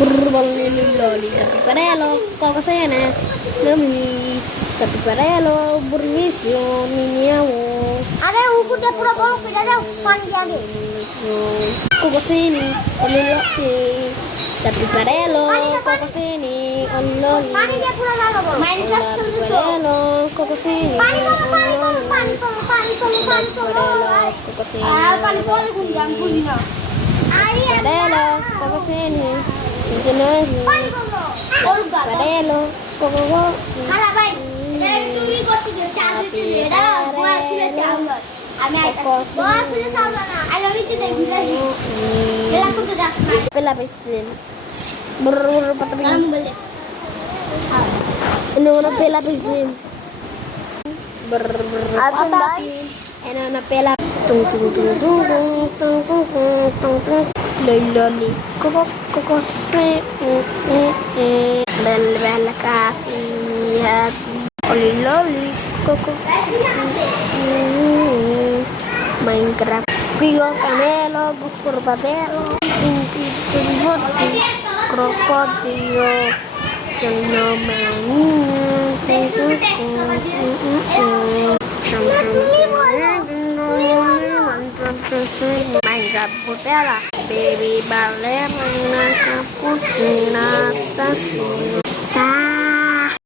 Berbalili parelo, cocosene, nami, tapi parelo, burgisio, miniawo. अरे ऊपर क्या पूरा बहुत पिटा जाओ पानी के आगे Cocosini, oliloti, tapi parelo, cocosini, oliloli. पानी क्या पूरा लगा बोलो मैंने क्या कर दिया Parelo, cocosini, पानी पानी पानी पानी पानी पानी पानी cocosini. पानी पानी कुछ जाम कुछ ना अरे Parelo, cocosini, jenenge. और गाता Parelo, cocogo. খালা ভাই এটা তুমি করতে দিও চা দিতে দিও এটা গোয়া খুলে চাও আমি আইতাছি গোয়া খুলে চাও না আই আমি দিতে দেই বিলাই এলা করতে যা Pela pisin. Burur patabi. কারণ বলে Ano na pela pisin. Burur patabi. Ano na pela. Tung tung tung tung tung tung tung tung tung. Lololi. Koko koko se. Bel bel kasih hati. Lololi. Koko. Minecraft. Figo camelo, busco patelo, inti turboti, crocodilo, Minecraft putela, baby ballerina, cappuccina, assassino.